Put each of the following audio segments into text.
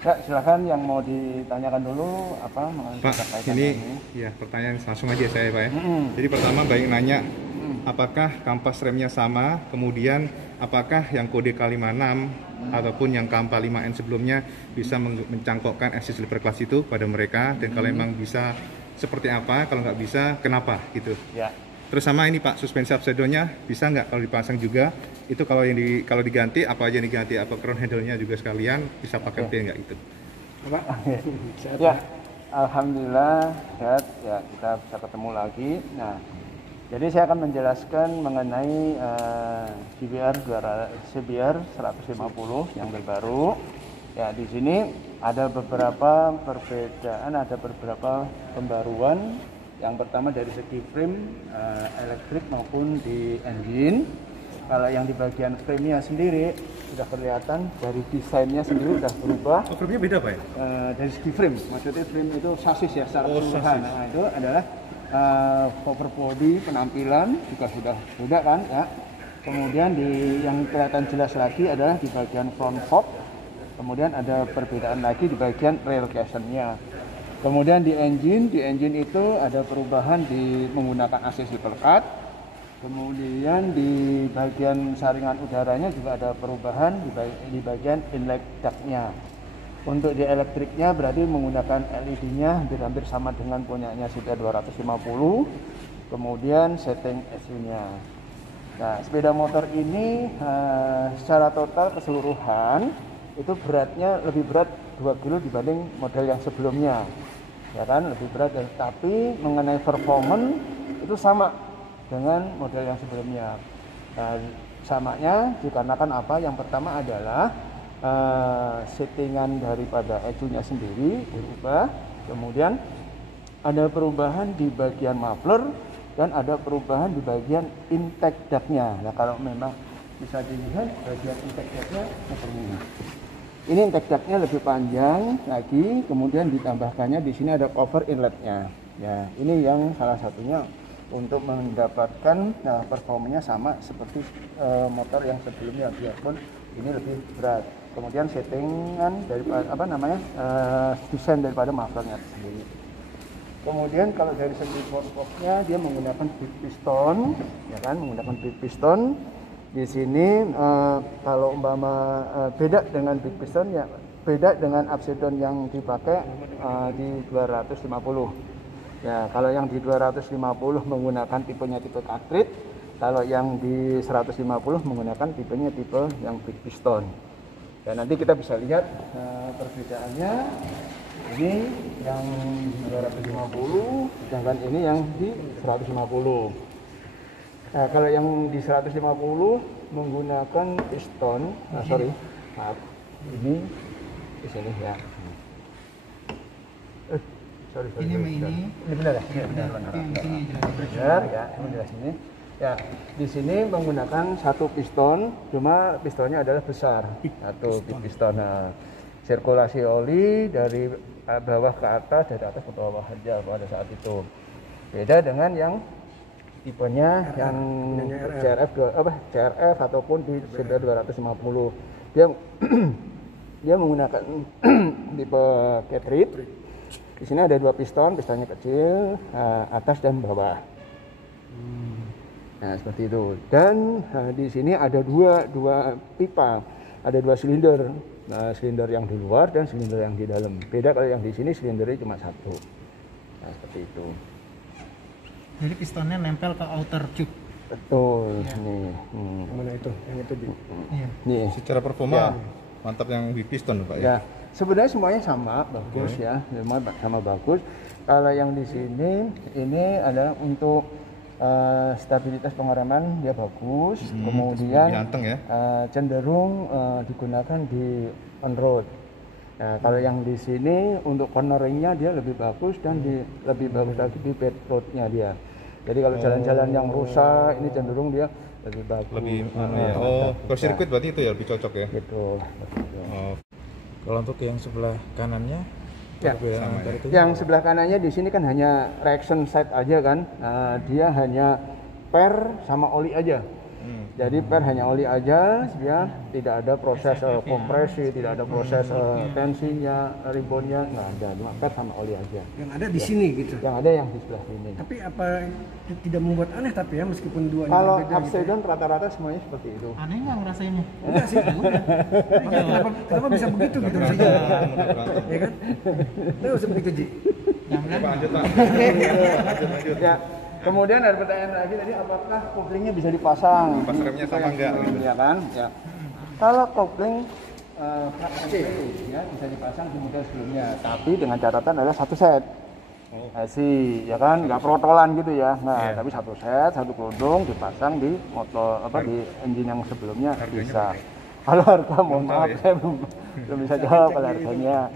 Ya, silakan yang mau ditanyakan dulu apa Pak, terkaitan ini ini. ya pertanyaan langsung aja saya Pak ya. Mm-mm. Jadi pertama banyak nanya, Mm. apakah kampas remnya sama, kemudian apakah yang kode K56 ataupun yang K45N sebelumnya bisa mencangkokkan SC sleeper class itu pada mereka, dan kalau memang bisa seperti apa, kalau nggak bisa kenapa gitu. Ya. Terus sama ini Pak, suspensi upside-nya bisa nggak kalau dipasang juga? Itu kalau diganti apa aja yang diganti? Apa crown handle-nya juga sekalian bisa pakai Oke. nggak itu? Apa? Ya, alhamdulillah sehat ya, kita bisa ketemu lagi. Nah, jadi saya akan menjelaskan mengenai CBR 150 yang terbaru. Ya, di sini ada beberapa perbedaan, ada beberapa pembaruan. Yang pertama dari segi frame elektrik maupun di engine. Kalau yang di bagian frame-nya sendiri sudah kelihatan dari desainnya sendiri sudah berubah. Oh, frame-nya beda Pak ya? Dari segi frame, maksudnya frame itu sasis ya secara keseluruhan. Nah, itu adalah cover body, penampilan juga sudah beda kan ya. Kemudian yang kelihatan jelas lagi adalah di bagian front fork. Kemudian ada perbedaan lagi di bagian rail casing-nya. Kemudian di engine itu ada perubahan menggunakan AC slipper cut. Kemudian di bagian saringan udaranya juga ada perubahan di bagian inlet duct-nya. Untuk di elektriknya berarti menggunakan LED-nya hampir sama dengan punyanya CBR 250. Kemudian setting ECU-nya. Nah, sepeda motor ini secara total keseluruhan itu beratnya lebih berat 2 kilo dibanding model yang sebelumnya. Ya kan, lebih berat, tapi mengenai performance itu sama dengan model yang sebelumnya. Nah, samanya dikarenakan apa? Yang pertama adalah settingan daripada ECU-nya sendiri berubah, kemudian ada perubahan di bagian muffler dan ada perubahan di bagian intake duct-nya. Nah, kalau memang bisa dilihat bagian intake duct-nya seperti ini. Ini intake duct-nya lebih panjang lagi, kemudian ditambahkannya di sini ada cover inlet-nya. Ya, ini yang salah satunya untuk mendapatkan performanya sama seperti motor yang sebelumnya, biarpun ini lebih berat. Kemudian settingan daripada desain daripada mufflernya sendiri. Kemudian kalau dari segi fork-nya dia menggunakan big piston, ya kan, menggunakan big piston. Di sini kalau umpama beda dengan big piston ya, beda dengan upside yang dipakai di 250. Ya, kalau yang di 250 menggunakan tipenya tipe cartridge, kalau yang di 150 menggunakan tipenya tipe yang big piston. Dan nanti kita bisa lihat perbedaannya. Ini yang 250, sedangkan ini yang di 150. Nah, kalau yang di 150 menggunakan piston, ini di sini ya. Sorry. Ini benar ya? Iya, benar. Benar ya, benar sini. Ya, di sini menggunakan satu piston, cuma pistonnya adalah besar, satu piston. Nah, sirkulasi oli dari bawah ke atas, dari atas ke bawah aja pada saat itu. Beda dengan yang tipenya yang CRF ataupun di CBR 250. Dia menggunakan tipe cartridge. Di sini ada dua pistonnya kecil, atas dan bawah. Nah, seperti itu. Dan di sini ada dua pipa, ada dua silinder. Nah, silinder yang di luar dan silinder yang di dalam. Beda kalau yang di sini silindernya cuma satu. Nah, seperti itu. Jadi pistonnya nempel ke outer tube. Betul. Ya. Nih. Mana itu? Yang itu di. Iya. Nih. Secara performa Ya. mantap yang big piston Pak ya? Ya, sebenarnya semuanya sama bagus ya, memang sama bagus. Kalau yang di sini ini adalah untuk stabilitas pengereman dia bagus, kemudian lebih anteng ya? Cenderung digunakan di on road. Nah, kalau yang di sini untuk corneringnya dia lebih bagus dan lebih bagus lagi di pit roadnya dia. Jadi kalau jalan-jalan yang rusak ini cenderung dia lebih bagus. Lebih ya. Oh, kalau sirkuit berarti itu ya lebih cocok ya? Gitu. Oh, Kalau untuk yang sebelah kanannya, Ya, perbedaan sama antara ya. itu yang sebelah kanannya di sini kan hanya reaction sight aja kan, dia hanya per sama oli aja. Jadi per hanya oli aja, ya, tidak ada proses kompresi, tidak ada proses tensinya, ribonnya, nggak ada, cuma per sama oli aja. Yang ada di sini gitu. Yang ada yang di sebelah sini. Tapi apa tidak membuat aneh tapi ya meskipun duanya Kalau berbeda gitu ya? Upside down rata-rata semuanya seperti itu. Aneh nggak ngerasainnya? Enggak sih, udah. Kenapa bisa begitu gitu maksudnya? Ya kan? Nggak usah begitu Ji. Lanjut Pak. Ya. Kemudian ada pertanyaan lagi tadi, apakah koplingnya bisa dipasang? Pas remnya sama enggak? Ya kan? Ya. Kalau kopling C ya bisa dipasang di model sebelumnya, tapi dengan catatan adalah satu set. Sih, ya kan, nggak protolan gitu ya. Nah, tapi satu set, satu keludung dipasang di motor di engine yang sebelumnya bisa. Kalau harga mohon maaf saya belum bisa jawab kalau harganya.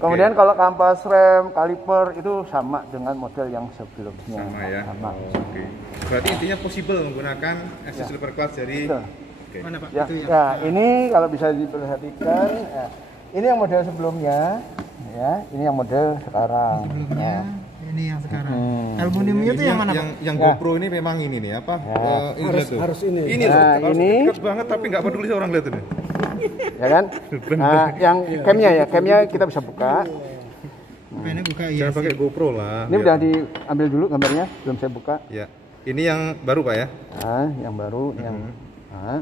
Kemudian kalau kampas rem, kaliper itu sama dengan model yang sebelumnya. Sama ya. Sama. Oke. Berarti intinya possible menggunakan SC Silver Class jadi. Betul. Oke. Mana Pak? Ya, Itu yang ya, ini kalau bisa diperhatikan, ya, ini yang model sebelumnya, ya, ini yang model sekarang. sebelumnya, Ya. ini yang sekarang. Aluminiumnya itu yang mana Pak? Yang Ya. GoPro ini memang ini nih apa? Ini Harus- lihat tuh. harus ini. Ini Nah, loh. Harus ini. dekat banget tapi nggak peduli orang lihat ini. Ya kan? Nah, yang camnya ya, camnya kita bisa buka. Ini buka iya Jangan sih. pakai GoPro lah. Ini biar- udah diambil dulu gambarnya, belum saya buka. Ya. Ini yang baru Pak ya? Nah, yang baru, yang nah,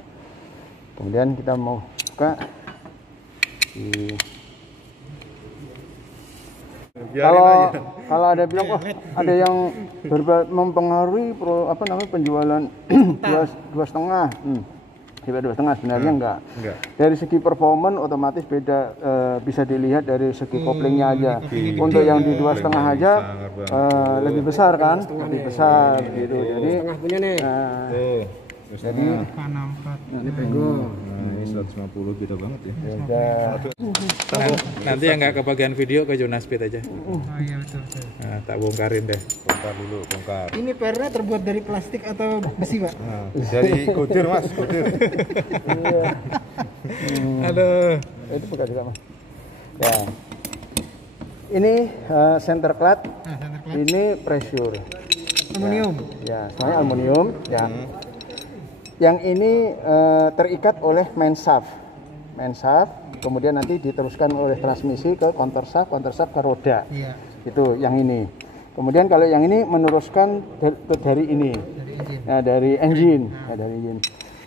kemudian kita mau buka. Biarin Kalau aja. kalau ada bilang, oh ada yang mempengaruhi penjualan dua setengah. Dua setengah sebenarnya enggak. Dari segi performan otomatis beda, bisa dilihat dari segi koplingnya aja. Untuk yang di 2,5 aja lebih besar kan, lebih besar gitu. Jadi Tengah punya nih. Tuh. jadi K64. Nah, ini pego. Nah, ini 150 beda banget ya. Nanti yang nggak kebagian video ke Jonas Speed aja. Oh iya betul. Nah, tak bongkarin deh. Bongkar dulu, bongkar. Ini pernya terbuat dari plastik atau besi Pak? Nah, dari kudir Mas, kudir. Aduh. itu bukan juga Mas. Ya. Ini center cloud, Nah, center plate. ini pressure. Aluminium. Ya, semuanya aluminium. Ya. Yang ini terikat oleh main shaft, kemudian nanti diteruskan oleh transmisi ke counter shaft ke roda. Iya. Itu yang ini. Kemudian kalau yang ini meneruskan dari ini, Dari engine. nah, dari engine, nah, dari engine.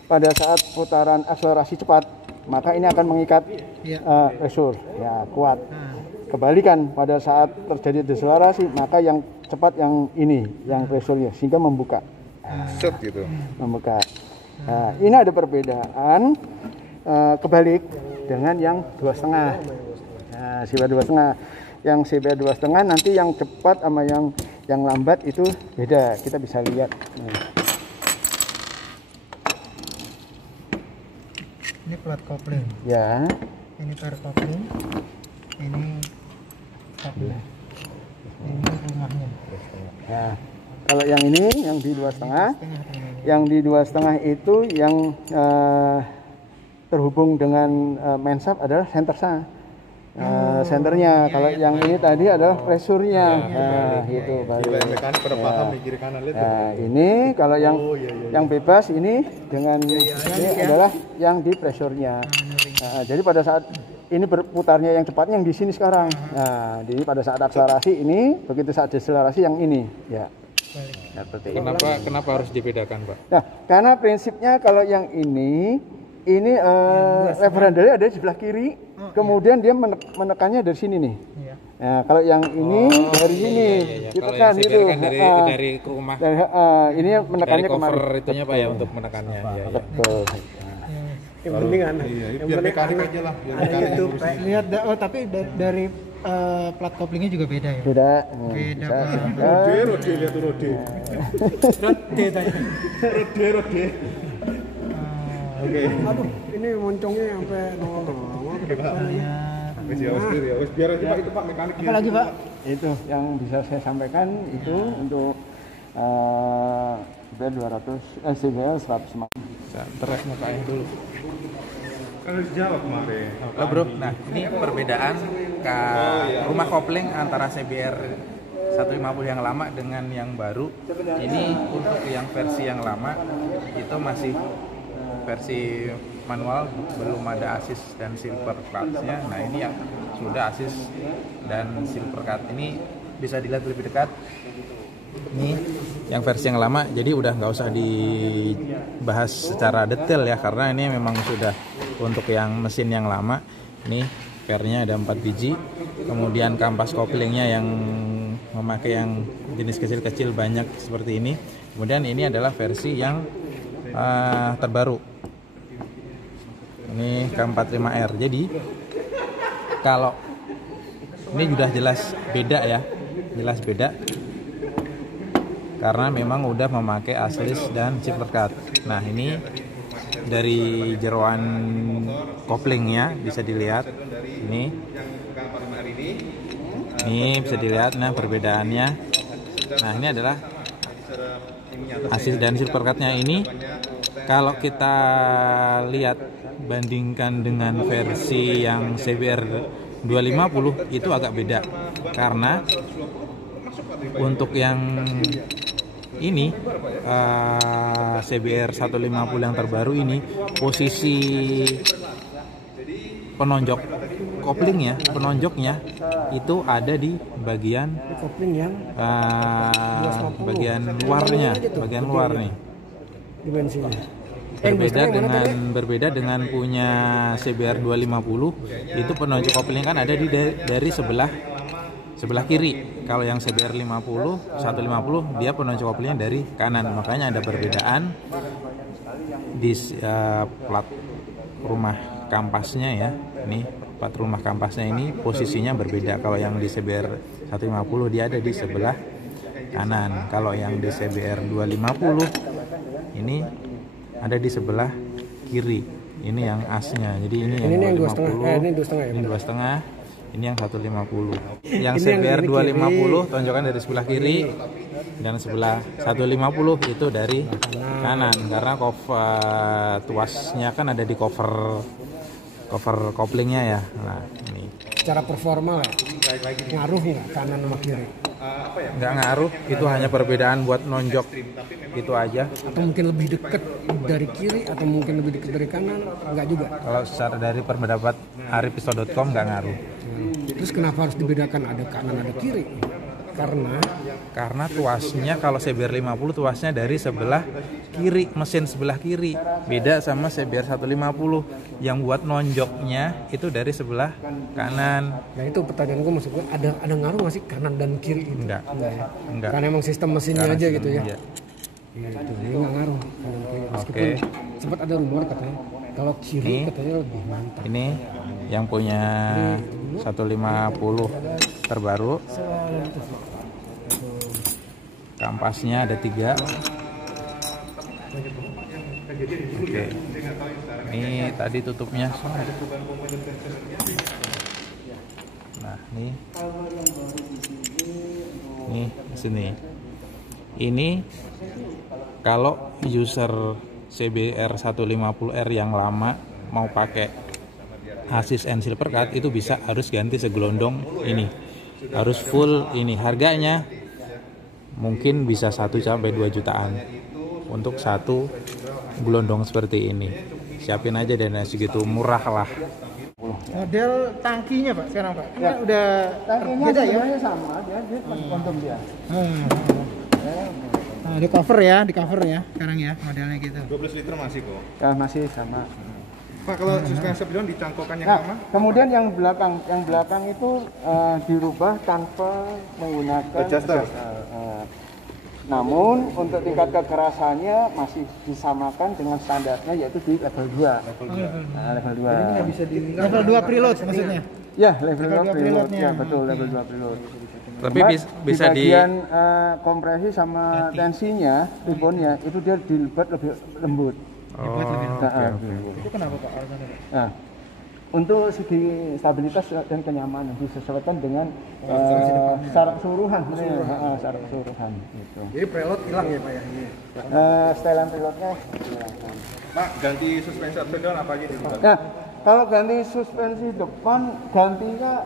Pada saat putaran akselerasi cepat, maka ini akan mengikat Iya. pressure, ya kuat. Nah, Kebalikan pada saat terjadi deselerasi, maka yang cepat yang ini, yang pressure-nya, sehingga membuka. Set gitu. Membuka. Nah, ini ada perbedaan kebalik dengan yang 2,5. Nah, CBR 2,5. Yang CBR 2,5 nanti yang cepat sama yang lambat itu beda. Kita bisa lihat. Nah, ini plat kopling. ya, Ini per kopling. Ini kopling. Ini rumahnya. nah, kalau yang ini yang di 2,5, Tengah ini. yang di 2,5 itu yang terhubung dengan main shaft adalah center shaft. Senternya. Kalau yang ini tadi adalah pressure-nya. Nah, gitu baru. Gila, yang mekanik pada paham nih kiri kanan lihat. Nah, ini kalau yang bebas ini dengan ini adalah yang di pressure-nya. Nah, jadi pada saat ini berputarnya yang cepatnya yang di sini sekarang. Nah, jadi pada saat akselerasi ini, begitu saat deselerasi yang ini, ya. Nah, seperti itu. Kenapa harus dibedakan, Pak? Nah, karena prinsipnya kalau yang ini lever handle-nya ada di sebelah kiri, kemudian dia menekannya dari sini nih. Iya. Nah, kalau yang ini dari sini, Kalau ditekan yang gitu. CBR kan dari rumah, Ini yang dari menekannya cover kemari. itunya Pak ya untuk menekannya. Iya, iya. Betul. Yang penting aneh. Iya, Yang biar penting mekanik aneh. aja lah, biar Ada mekanik YouTube. ngurusin. Lihat tapi dari plat koplingnya juga beda ya. Beda. Beda, Bisa. Pak. Rode lihat tuh Rode. Rode tadi. Rode. Oke. Aduh, ini moncongnya sampai nongol-nongol ke depan. Iya. Wis ya, wis ya, wis biar aja Pak itu Pak mekanik. Apa lagi Pak? Itu yang bisa saya sampaikan itu untuk CBR 200 CBR 150. Teres mukanya dulu. Kan harus jawab kemarin. Bro, nah ini perbedaan rumah kopling antara CBR 150 yang lama dengan yang baru. Ini untuk yang versi yang lama itu masih versi manual, belum ada assist dan silver clutch-nya. Nah ini yang sudah assist dan silver clutch. Ini bisa dilihat lebih dekat. Ini yang versi yang lama, jadi udah nggak usah dibahas secara detail ya, karena ini memang sudah untuk yang mesin yang lama. Ini fairnya ada 4 biji, kemudian kampas koplingnya yang memakai yang jenis kecil-kecil banyak seperti ini. Kemudian ini adalah versi yang terbaru, ini K45R. Jadi kalau ini sudah jelas beda ya, jelas beda karena memang udah memakai assist dan silver clutch. Nah ini dari jeroan koplingnya bisa dilihat, ini bisa dilihat. Nah perbedaannya, nah ini adalah assist dan silver clutch-nya. Ini kalau kita lihat bandingkan dengan versi yang CBR 250 itu agak beda, karena untuk yang ini CBR 150 yang terbaru ini, posisi penonjok koplingnya, penonjoknya itu ada di bagian kopling yang bagian luarnya, bagian luar nih. dimensinya. Berbeda dengan punya CBR 250, itu penonjok kopling kan ada dari sebelah kiri. Kalau yang CBR 150 dia penonjok koplingnya dari kanan, makanya ada perbedaan di plat rumah kampasnya ya. Ini plat rumah kampasnya ini posisinya berbeda. Kalau yang di CBR 150 dia ada di sebelah kanan. Kalau yang di CBR 250 ini ada di sebelah kiri. Ini yang asnya. Jadi ini yang 250. Ini 2,5 ya. Ini 2,5. Ini yang 150. Yang CBR 250 tonjokan dari sebelah kiri, dan sebelah 150 itu dari kanan, karena cover tuasnya kan ada di cover koplingnya ya. Nah, ini. Secara performa lah, ngaruh nggak kanan sama kiri? Nggak ngaruh, itu hanya perbedaan buat nonjok, itu aja. Atau mungkin lebih dekat dari kiri, atau mungkin lebih dekat dari kanan? Nggak juga. Kalau secara dari pendapat aripisto.com nggak ngaruh. Terus kenapa harus dibedakan ada kanan ada kiri? Karena tuasnya, kalau CBR 50 tuasnya dari sebelah kiri, mesin sebelah kiri. Beda sama CBR 150 yang buat nonjoknya itu dari sebelah kanan. Nah itu pertanyaan gue, maksud gue ada ngaruh nggak sih kanan dan kiri itu? Enggak. Karena emang sistem mesinnya Karena aja gitu ya. Iya. Gitu, jadi nggak ngaruh. Meskipun sempat ada rumor katanya kalau kiri Ini, katanya lebih mantap. Ini yang punya 150 terbaru. Kampasnya ada 3. Oke. Ini tadi tutupnya. Nah, nih di sini. Ini kalau user CBR 150R yang lama mau pakai assist and silver clutch, itu harus ganti segelondong ini. Harus full ini. Harganya mungkin bisa 1 sampai 2 jutaan untuk satu gelondong seperti ini. Siapin aja deh, segitu murah lah. Model tangkinya Pak sekarang Pak, Ya. udah Tangkinya beda ya. sebenarnya sama, dia kontum dia. Nah, di cover ya sekarang ya modelnya gitu. 12 liter masih kok. Masih sama. Pak, kalau suspensi bilang dicangkokkan yang Nah, lama? kemudian yang belakang itu dirubah tanpa menggunakan Adjuster. Namun untuk tingkat kekerasannya masih disamakan dengan standarnya, yaitu di level 2. Nah, level 2. Jadi nggak bisa di Level 2 preload maksudnya. Ya, level 2 2 preload. preloadnya. Ya, betul, level 2 preload. Tapi Cuma bisa di bagian kompresi sama tensinya, ribbonnya itu dia dibuat lebih lembut. Itu kenapa Pak alasannya Pak? Nah, untuk segi stabilitas dan kenyamanan disesuaikan dengan secara keseluruhan, secara keseluruhan. Gitu. Jadi preload hilang ya Pak ya? Setelan preloadnya hilangkan. Pak, ganti suspensi up and down apa aja nih? Nah, Kalau ganti suspensi depan, gantinya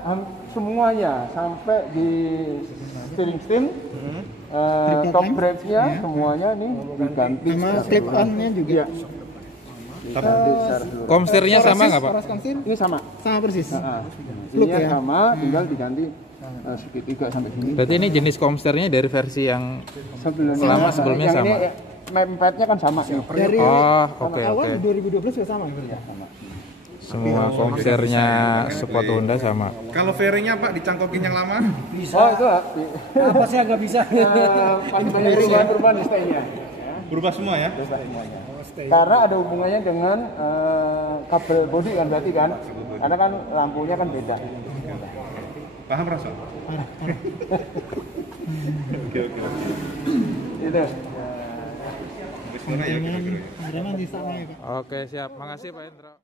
semuanya sampai di steering stem, top brake-nya semuanya nih diganti. Sama clip on-nya juga. Iya. Komstirnya sama nggak Pak? Ini sama. Sama persis. Ini sama, tinggal diganti segitiga sampai sini. Berarti ini jenis komstirnya dari versi yang sebelumnya yang sama. Ini, mempatnya kan sama. Dari Oke. awal 2012 juga sama gitu ya. Semua komstirnya sport Honda sama. Kalau fairingnya Pak dicangkokin yang lama? Oh itu Apa sih nggak bisa? pas perubahan stay-nya. Berubah semua ya? Karena ada hubungannya dengan kabel bodi kan berarti kan, karena kan lampunya kan beda. Paham Rasul? Oke. Itu. Wis ngono ya kira-kira. Ada di sana ya Pak. Oke siap, makasih Pak Indra.